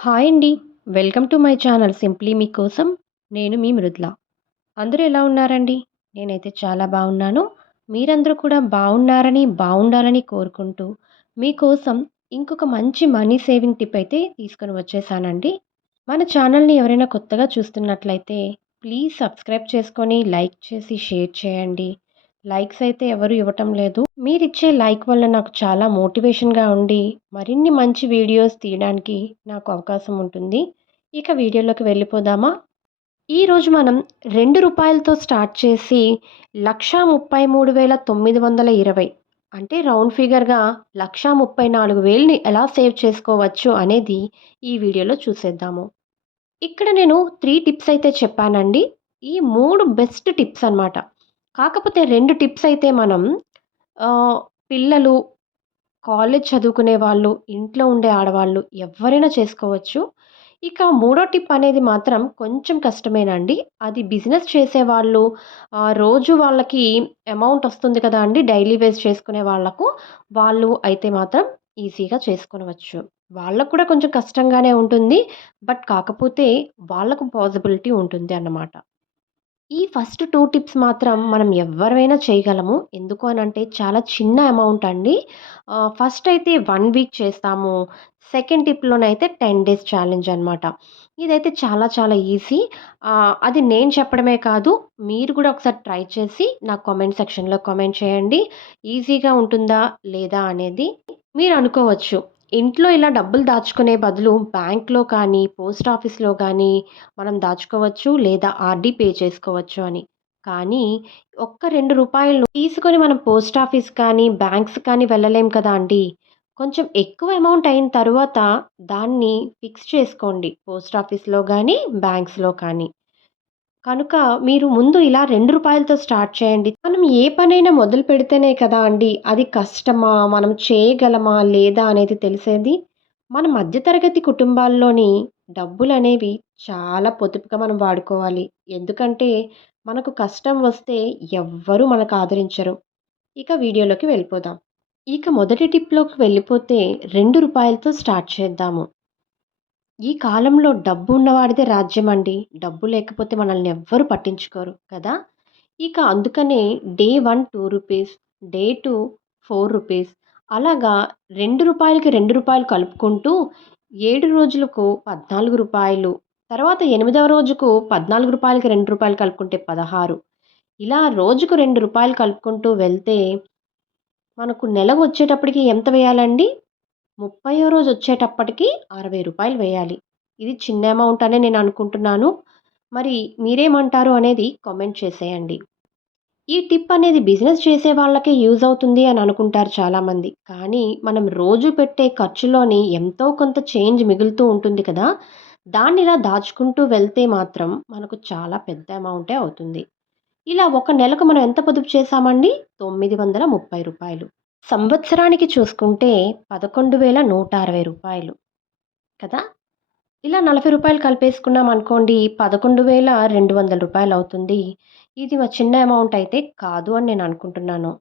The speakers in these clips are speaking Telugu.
హాయ్ అండి. Welcome to my channel simply మీకోసం. నేను మీ మృదుల. అందరూ ఎలా ఉన్నారండి? నేనైతే చాలా బాగున్నాను. మీరందరూ కూడా బాగున్నారని, బాగుండాలని కోరుకుంటూ మీకోసం ఇంకొక మంచి మనీ సేవింగ్ టిప్ అయితే తీసుకొని వచ్చేసానండి. మన ఛానల్‌ని ఎవరైనా కొత్తగా చూస్తున్నట్లయితే ప్లీజ్ సబ్స్క్రైబ్ చేసుకొని, లైక్ చేసి, షేర్ చేయండి. లైక్స్ అయితే ఎవరు ఇవ్వటం లేదు. మీరిచ్చే లైక్ వల్ల నాకు చాలా మోటివేషన్‌గా ఉండి మరిన్ని మంచి వీడియోస్ తీయడానికి నాకు అవకాశం ఉంటుంది. ఇక వీడియోలోకి వెళ్ళిపోదామా? ఈరోజు మనం రెండు రూపాయలతో స్టార్ట్ చేసి 1,33,920 అంటే రౌండ్ ఫిగర్‌గా 1,34,000ని ఎలా సేవ్ చేసుకోవచ్చు అనేది ఈ వీడియోలో చూసేద్దాము. ఇక్కడ నేను త్రీ టిప్స్ అయితే చెప్పానండి. ఈ మూడు బెస్ట్ టిప్స్ అన్నమాట. కాకపోతే 2 టిప్స్ అయితే మనం ఆహ్, పిల్లలు, కాలేజ్ చదువుకునే వాళ్ళు, ఇంట్లో ఉండే ఆడవాళ్ళు ఎవ్వరైనా చేసుకోవచ్చు. ఇక మూడో టిప్ అనేది మాత్రం కొంచెం కష్టమేనండి. అది బిజినెస్ చేసేవాళ్ళు ఆహ్, రోజు వాళ్ళకి అమౌంట్ వస్తుంది కదా అండీ! డైలీ వేస్ చేసుకునే వాళ్ళకు, వాళ్ళు అయితే మాత్రం ఈజీగా చేసుకొనవచ్చు. వాళ్ళకి కూడా కొంచెం కష్టంగానే ఉంటుంది. బట్ కాకపోతే వాళ్ళకు పాజిబిలిటీ ఉంటుంది అన్నమాట. ఈ ఫస్ట్ టూ టిప్స్ మాత్రం మనం ఎవరైనా చేయగలము. ఎందుకు అని అంటే చాలా చిన్న అమౌంట్ అండి. ఫస్ట్ అయితే వన్ వీక్ చేస్తాము. సెకండ్ టిప్‌లోనైతే 10 డేస్ ఛాలెంజ్ అనమాట. ఇదైతే చాలా చాలా ఈజీ. అది నేను చెప్పడమే కాదు, మీరు కూడా ఒకసారి ట్రై చేసి నాకు కామెంట్ సెక్షన్‌లో కామెంట్ చేయండి. ఈజీగా ఉంటుందా? లేదా? అనేది. మీరు అనుకోవచ్చు, ఇంట్లో ఇలా డబ్బులు దాచుకునే బదులు బ్యాంక్‌లో కానీ, పోస్ట్ ఆఫీస్‌లో కానీ మనం దాచుకోవచ్చు. లేదా ఆర్‌డీ పే చేసుకోవచ్చు అని. కానీ ఒక్క రెండు రూపాయలు తీసుకొని మనం పోస్ట్ ఆఫీస్ కానీ, బ్యాంక్స్ కానీ వెళ్ళలేం కదా అండి కొంచెం ఎక్కువ అమౌంట్ అయిన తర్వాత దాన్ని ఫిక్స్ చేసుకోండి. పోస్ట్ ఆఫీస్‌లో కానీ బ్యాంక్స్‌లో కానీ. కనుక మీరు ముందు ఇలా రెండు రూపాయలతో స్టార్ట్ చేయండి. మనం ఏ పనైనా మొదలు పెడితేనే కదా అండి అది కష్టమా? మనం చేయగలమా? లేదా? అనేది తెలిసేది. మన మధ్య తరగతి కుటుంబాల్లోని డబ్బులనేవి చాలా పొదుపుగా మనం వాడుకోవాలి. ఎందుకంటే మనకు కష్టం వస్తే ఎవ్వరూ మనకు ఆదరించరు. ఇక వీడియోలోకి వెళ్ళిపోదాం. ఇక మొదటి టిప్‌లోకి వెళ్ళిపోతే రెండు రూపాయలతో స్టార్ట్ చేద్దాము. ఈ కాలంలో డబ్బు ఉన్నవాడిదే రాజ్యం అండి. డబ్బు లేకపోతే మనల్ని ఎవ్వరు పట్టించుకోరు కదా! ఇక అందుకనే day one two rupees day two four rupees అలాగా రెండు రూపాయలకి రెండు రూపాయలు కలుపుకుంటూ ఏడు రోజులకు పద్నాలుగు రూపాయలు తర్వాత ఎనిమిదవ రోజుకు పద్నాలుగు రూపాయలకి రెండు రూపాయలు కలుపుకుంటే 16 ఇలా రోజుకు రెండు రూపాయలు కలుపుకుంటూ వెళ్తే మనకు నెల వచ్చేటప్పటికి ఎంత వేయాలండి? 30వ రోజు వచ్చేటప్పటికి అరవై రూపాయలు వేయాలి. ఇది చిన్న అమౌంట్ అనే నేను అనుకుంటున్నాను. మరి మీరేమంటారు అనేది కామెంట్ చేసేయండి. ఈ టిప్ అనేది బిజినెస్ చేసే వాళ్ళకే యూజ్ అవుతుంది అని అనుకుంటారు చాలామంది. కానీ మనం రోజు పెట్టే ఖర్చులోని ఎంతో కొంత చేంజ్ మిగులుతూ ఉంటుంది కదా! దాన్ని ఇలా దాచుకుంటూ వెళ్తే మాత్రం మనకు చాలా పెద్ద అమౌంటే అవుతుంది. ఇలా ఒక నెలకు మనం ఎంత పొదుపు చేశామండి? రూ. 930 సంవత్సరానికి చూసుకుంటే పదకొండు వేల నూట అరవై రూపాయలు కదా? ఇలా నలభై రూపాయలు కలిపేసుకున్నాం అనుకోండి పదకొండు వేల రెండు వందల రూపాయలు అవుతుంది. ఇది మా చిన్న అమౌంట్ అయితే కాదు అని నేను అనుకుంటున్నాను.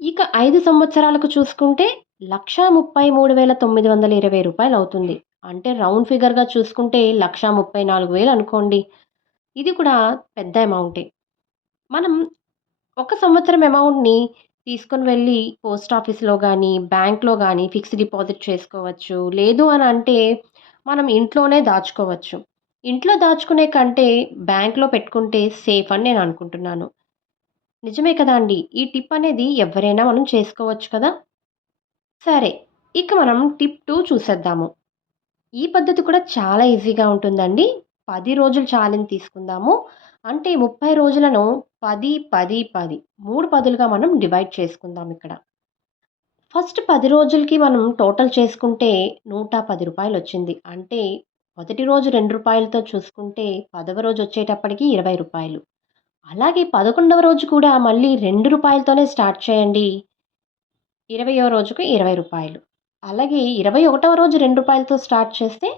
ఇక ఐదు సంవత్సరాలకు చూసుకుంటే లక్ష ముప్పై మూడు వేల తొమ్మిది వందల ఇరవై రూపాయలు అవుతుంది. అంటే రౌండ్ ఫిగర్గా చూసుకుంటే లక్ష ముప్పై నాలుగు వేలు అనుకోండి. ఇది కూడా పెద్ద అమౌంటే. మనం ఒక సంవత్సరం అమౌంట్ని తీసుకొని వెళ్ళి పోస్ట్ ఆఫీస్‌లో కానీ బ్యాంక్‌లో కానీ ఫిక్స్డ్ డిపాజిట్ చేసుకోవచ్చు. లేదు అని అంటే మనం ఇంట్లోనే దాచుకోవచ్చు. ఇంట్లో దాచుకునే కంటే బ్యాంక్‌లో పెట్టుకుంటే సేఫ్ అని నేను అనుకుంటున్నాను. నిజమే కదా అండి ఈ టిప్ అనేది ఎవరైనా మనం చేసుకోవచ్చు కదా! సరే. ఇక మనం టిప్ టూ చూసేద్దాము. ఈ పద్ధతి కూడా చాలా ఈజీగా ఉంటుందండి. పది రోజులు ఛాలెంజ్ తీసుకుందాము. అంటే 30 రోజులను పది పది పది మూడు పదులుగా మనం డివైడ్ చేసుకుందాం ఇక్కడ. ఫస్ట్ పది రోజులకి మనం టోటల్ చేసుకుంటే నూట పది రూపాయలు వచ్చింది. అంటే మొదటి రోజు రెండు రూపాయలతో చూసుకుంటే పదవ రోజు వచ్చేటప్పటికి ఇరవై రూపాయలు అలాగే 11వ రోజు కూడా మళ్ళీ రెండు రూపాయలతోనే స్టార్ట్ చేయండి. 20వ రోజుకు ఇరవై రూపాయలు అలాగే 21వ రోజు రెండు రూపాయలతో స్టార్ట్ చేస్తే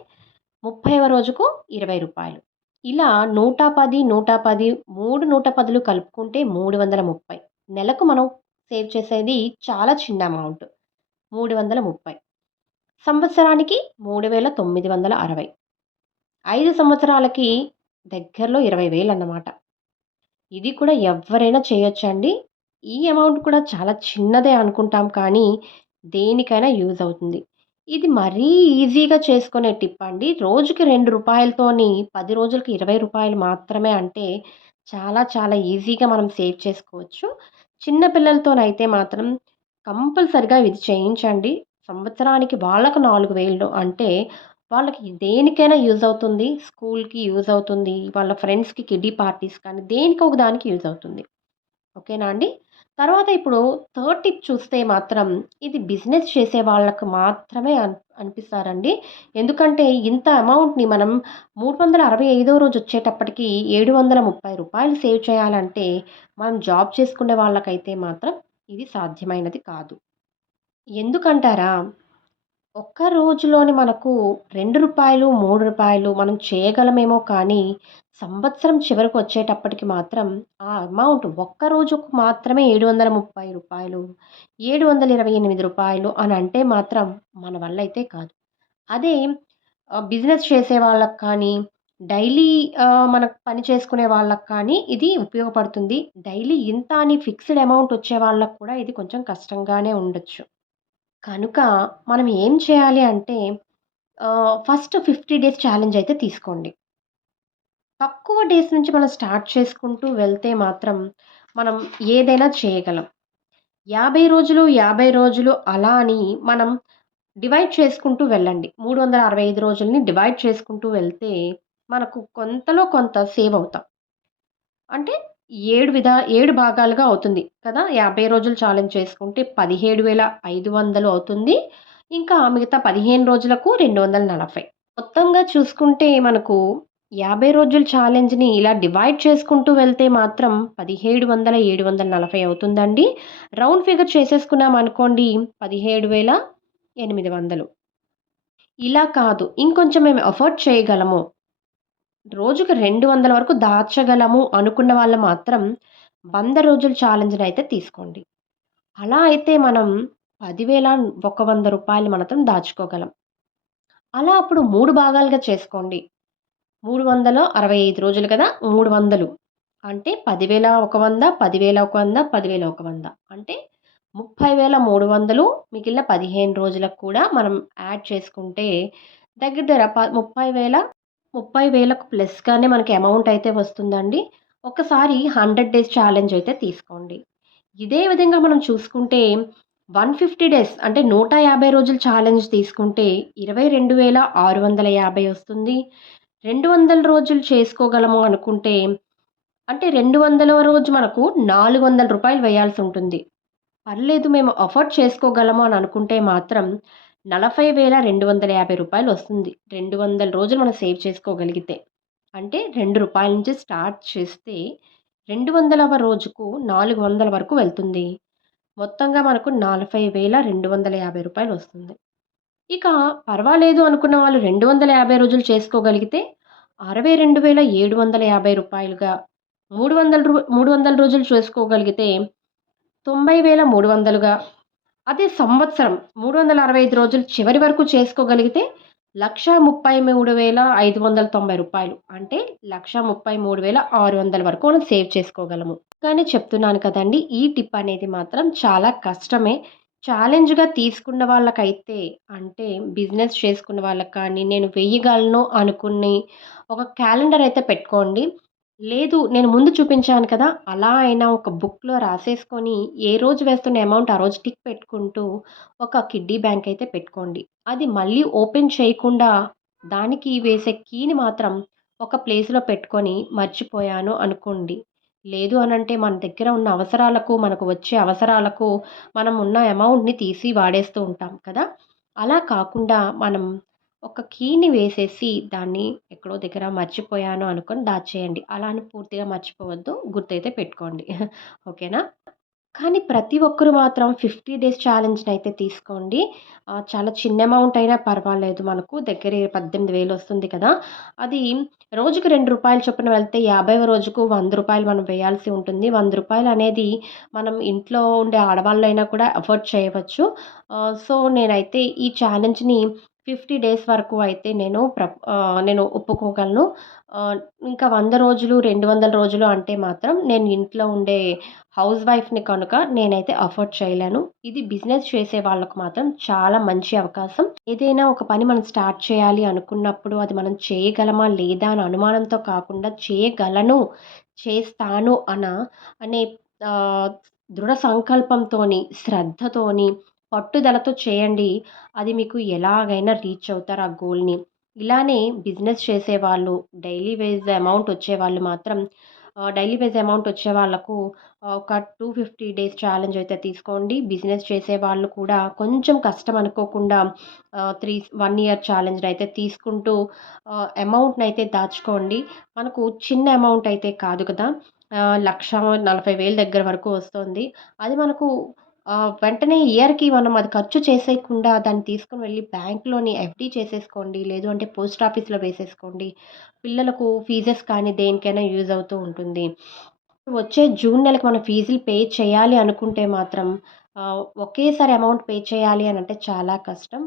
30వ రోజుకు ఇరవై రూపాయలు ఇలా 110, 110 3 110లు కలుపుకుంటే 330 నెలకు మనం సేవ్ చేసేది చాలా చిన్న అమౌంట్. 330 సంవత్సరానికి మూడు వేల తొమ్మిది వందల అరవై. ఐదు సంవత్సరాలకి దగ్గరలో ఇరవై వేలు అన్నమాట ఇది కూడా ఎవరైనా చేయొచ్చండి. ఈ అమౌంట్ కూడా చాలా చిన్నదే అనుకుంటాం కానీ దేనికైనా యూజ్ అవుతుంది. ఇది మరీ ఈజీగా చేసుకునే టిప్ అండి. రోజుకి రెండు రూపాయలతోని పది రోజులకి ఇరవై రూపాయలు మాత్రమే అంటే చాలా చాలా ఈజీగా మనం సేవ్ చేసుకోవచ్చు. చిన్న పిల్లలతోనైతే మాత్రం కంపల్సరిగా ఇది చేయించండి. సంవత్సరానికి వాళ్ళకు నాలుగు వేలు అంటే వాళ్ళకి దేనికైనా యూజ్ అవుతుంది. స్కూల్కి యూజ్ అవుతుంది. వాళ్ళ ఫ్రెండ్స్కి కిడ్డీ పార్టీస్ కానీ దేనికి ఒక దానికి యూజ్ అవుతుంది. ఓకేనా అండి? తర్వాత ఇప్పుడు థర్డ్ టిప్ చూస్తే మాత్రం ఇది బిజినెస్ చేసే వాళ్ళకు మాత్రమే అనిపిస్తారండి. ఎందుకంటే ఇంత అమౌంట్ని మనం మూడు వందల అరవై ఐదో రోజు వచ్చేటప్పటికి ఏడు వందల ముప్పై రూపాయలు సేవ్ చేయాలంటే మనం జాబ్ చేసుకునే వాళ్ళకైతే మాత్రం ఇది సాధ్యమైనది కాదు. ఎందుకంటారా? ఒక్క రోజులోని మనకు రెండు రూపాయలు మూడు రూపాయలు మనం చేయగలమేమో కానీ సంవత్సరం చివరకు వచ్చేటప్పటికి మాత్రం ఆ అమౌంట్ ఒక్క రోజుకు మాత్రమే ఏడు వందల ముప్పై రూపాయలు ఏడు వందల ఇరవై ఎనిమిది రూపాయలు అని అంటే మాత్రం మన వల్ల అయితే కాదు. అదే బిజినెస్ చేసే వాళ్ళకి కానీ డైలీ మనకు పని చేసుకునే వాళ్ళకి కానీ ఇది ఉపయోగపడుతుంది. డైలీ ఇంత అని ఫిక్స్డ్ అమౌంట్ వచ్చే వాళ్ళకు కూడా ఇది కొంచెం కష్టంగానే ఉండొచ్చు. కనుక మనం ఏం చేయాలి అంటే ఫస్ట్ ఫిఫ్టీ డేస్ ఛాలెంజ్ అయితే తీసుకోండి. తక్కువ డేస్ నుంచి మనం స్టార్ట్ చేసుకుంటూ వెళ్తే మాత్రం మనం ఏదైనా చేయగలం. యాభై రోజులు యాభై రోజులు అలా అని మనం డివైడ్ చేసుకుంటూ వెళ్ళండి. మూడు వందల అరవై ఐదు రోజుల్ని డివైడ్ చేసుకుంటూ వెళ్తే మనకు కొంతలో కొంత సేవ్ అవుతాం. అంటే ఏడు విధ ఏడు భాగాలుగా అవుతుంది కదా? యాభై రోజులు ఛాలెంజ్ చేసుకుంటే పదిహేడు వేల ఐదు వందలు అవుతుంది. ఇంకా మిగతా పదిహేను రోజులకు రెండు వందల నలభై. మొత్తంగా చూసుకుంటే మనకు యాభై రోజుల ఛాలెంజ్ని ఇలా డివైడ్ చేసుకుంటూ వెళ్తే మాత్రం పదిహేడు వందల ఏడు వందల నలభై అవుతుందండి. రౌండ్ ఫిగర్ చేసేసుకున్నాం అనుకోండి పదిహేడు వేల ఎనిమిది వందలు. ఇలా కాదు. ఇంకొంచెం మేము అఫోర్డ్ చేయగలము. రోజుకి రెండు వందల వరకు దాచగలము అనుకున్న వాళ్ళు మాత్రం వంద రోజుల ఛాలెంజ్ని అయితే తీసుకోండి. అలా అయితే మనం పదివేల ఒక వంద రూపాయలు మాత్రం దాచుకోగలం. అలా అప్పుడు మూడు భాగాలుగా చేసుకోండి. మూడు వందల అరవై ఐదు రోజులు కదా మూడు వందలు. అంటే పదివేల ఒక వంద పదివేల ఒక వంద పదివేల ఒక వంద. అంటే ముప్పై వేల మూడు వందలు మిగిలిన పదిహేను రోజులకు కూడా మనం యాడ్ చేసుకుంటే దగ్గర దగ్గర ప ముప్పై వేల ముప్పై వేలకు ప్లస్గానే మనకి అమౌంట్ అయితే వస్తుందండి. ఒకసారి హండ్రెడ్ డేస్ ఛాలెంజ్ అయితే తీసుకోండి. ఇదే విధంగా మనం చూసుకుంటే వన్ ఫిఫ్టీ డేస్ అంటే నూట యాభై రోజులు ఛాలెంజ్ తీసుకుంటే ఇరవై రెండు వేల ఆరు వందల యాభై వస్తుంది. రెండు వందల రోజులు చేసుకోగలము అనుకుంటే అంటే రెండు వందల రోజు మనకు నాలుగు వందల రూపాయలు వేయాల్సి ఉంటుంది. పర్లేదు మేము అఫోర్డ్ చేసుకోగలము అని అనుకుంటే మాత్రం నలభై వేల రెండు వందల యాభై రూపాయలు వస్తుంది. రెండు వందల రోజులు మనం సేవ్ చేసుకోగలిగితే. అంటే రెండు రూపాయల నుంచి స్టార్ట్ చేస్తే రెండు వందలవ రోజుకు నాలుగు వందల వరకు వెళ్తుంది. మొత్తంగా మనకు నలభై వేల రెండు వందల యాభై రూపాయలు వస్తుంది. ఇక పర్వాలేదు అనుకున్న వాళ్ళు రెండు వందల యాభై రోజులు చేసుకోగలిగితే అరవై రెండు వేల ఏడు వందల యాభై రూపాయలుగా మూడు వందల రూ మూడు వందల రోజులు చేసుకోగలిగితే తొంభై వేల మూడు వందలుగా అదే సంవత్సరం మూడు వందల అరవై ఐదు రోజులు చివరి వరకు చేసుకోగలిగితే లక్ష ముప్పై మూడు వేల ఐదు వందల తొంభై రూపాయలు. అంటే లక్ష ముప్పై మూడు వేల ఆరు వందల వరకు మనం సేవ్ చేసుకోగలము. కానీ చెప్తున్నాను కదండి ఈ టిప్ అనేది మాత్రం చాలా కష్టమే. ఛాలెంజ్గా తీసుకున్న వాళ్ళకైతే అంటే బిజినెస్ చేసుకున్న వాళ్ళకి కానీ నేను వెయ్యగలను అనుకుని ఒక క్యాలెండర్ అయితే పెట్టుకోండి. లేదు నేను ముందు చూపించాను కదా! అలా అయినా ఒక బుక్లో రాసేసుకొని ఏ రోజు వేస్తున్న అమౌంట్ ఆ రోజు టిక్ పెట్టుకుంటూ ఒక కిడ్డీ బ్యాంక్ అయితే పెట్టుకోండి. అది మళ్ళీ ఓపెన్ చేయకుండా దానికి వేసే కీని మాత్రం ఒక ప్లేస్లో పెట్టుకొని మర్చిపోయాను అనుకోండి. లేదు అనంటే మన దగ్గర ఉన్న అవసరాలకు మనకు వచ్చే అవసరాలకు మనం ఉన్న అమౌంట్ని తీసి వాడేస్తూ ఉంటాం కదా! అలా కాకుండా మనం ఒక కీని వేసేసి దాన్ని ఎక్కడో దగ్గర మర్చిపోయాను అనుకొని దాచేయండి అలా అని పూర్తిగా మర్చిపోవద్దు గుర్తైతే పెట్టుకోండి ఓకేనా కానీ ప్రతి ఒక్కరు మాత్రం 50 డేస్ ఛాలెంజ్‌ని అయితే తీసుకోండి. చాలా చిన్న అమౌంట్ అయినా పర్వాలేదు మనకు దగ్గర పద్దెనిమిది వేలు వస్తుంది కదా! అది రోజుకి రెండు రూపాయలు చొప్పున వెళ్తే 50వ రోజుకు వంద రూపాయలు మనం వేయాల్సి ఉంటుంది. వంద రూపాయలు అనేది మనం ఇంట్లో ఉండే ఆడవాళ్ళైనా కూడా అఫోర్డ్ చేయవచ్చు. సో, నేనైతే ఈ ఛాలెంజ్‌ని 50 డేస్ వరకు అయితే నేను ప్ర నేను ఒప్పుకోగలను. ఇంకా వంద రోజులు, 200 రోజులు అంటే మాత్రం నేను ఇంట్లో ఉండే హౌస్ వైఫ్‌ని కనుక నేనైతే అఫోర్డ్ చేయలేను. ఇది బిజినెస్ చేసే వాళ్ళకు మాత్రం చాలా మంచి అవకాశం. ఏదైనా ఒక పని మనం స్టార్ట్ చేయాలి అనుకున్నప్పుడు అది మనం చేయగలమా? లేదా? అని అనుమానంతో కాకుండా చేయగలను, చేస్తాను అన అనే దృఢ సంకల్పంతోని, శ్రద్ధతోని, పట్టుదలతో చేయండి. అది మీకు ఎలాగైనా రీచ్ అవుతారు ఆ గోల్‌ని. ఇలానే బిజినెస్ చేసేవాళ్ళు, డైలీ వేజ్ అమౌంట్ వచ్చేవాళ్ళు మాత్రం డైలీ వేజ్ అమౌంట్ వచ్చే వాళ్ళకు ఒక 250 డేస్ ఛాలెంజ్ అయితే తీసుకోండి. బిజినెస్ చేసే వాళ్ళు కూడా కొంచెం కష్టం అనుకోకుండా త్రీ వన్ ఇయర్ ఛాలెంజ్‌ని అయితే తీసుకుంటూ అమౌంట్‌ని అయితే దాచుకోండి. మనకు చిన్న అమౌంట్ అయితే కాదు కదా! లక్ష నలభై వేల దగ్గర వరకు వస్తుంది. అది మనకు వెంటనే ఇయర్‌కి మనం అది ఖర్చు చేసేయకుండా దాన్ని తీసుకుని వెళ్ళి బ్యాంక్‌లోని ఎఫ్‌డి చేసేసుకోండి. లేదు అంటే పోస్ట్ ఆఫీస్‌లో వేసేసుకోండి. పిల్లలకు ఫీజెస్ కానీ దేనికైనా యూజ్ అవుతూ ఉంటుంది. వచ్చే జూన్ నెలకు మనం ఫీజులు పే చేయాలి అనుకుంటే మాత్రం ఒకేసారి అమౌంట్ పే చేయాలి అని అంటే చాలా కష్టం.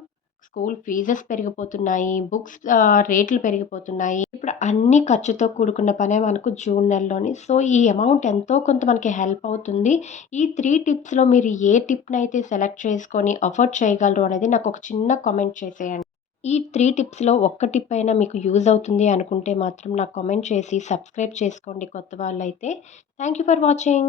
స్కూల్ ఫీజెస్ పెరిగిపోతున్నాయి. బుక్స్ రేట్లు పెరిగిపోతున్నాయి. ఇప్పుడు అన్ని ఖర్చుతో కూడుకున్న పనే మనకు జూన్ నెలలోని. సో, ఈ అమౌంట్ ఎంతో కొంత మనకి హెల్ప్ అవుతుంది. ఈ త్రీ టిప్స్‌లో మీరు ఏ టిప్‌నైతే సెలెక్ట్ చేసుకొని అఫోర్డ్ చేయగలరు అనేది నాకు ఒక చిన్న కామెంట్ చేసేయండి. ఈ త్రీ టిప్స్‌లో ఒక్క టిప్ అయినా మీకు యూజ్ అవుతుంది అనుకుంటే మాత్రం నాకు కామెంట్ చేసి సబ్స్క్రైబ్ చేసుకోండి కొత్త వాళ్ళైతే. Thank you for watching.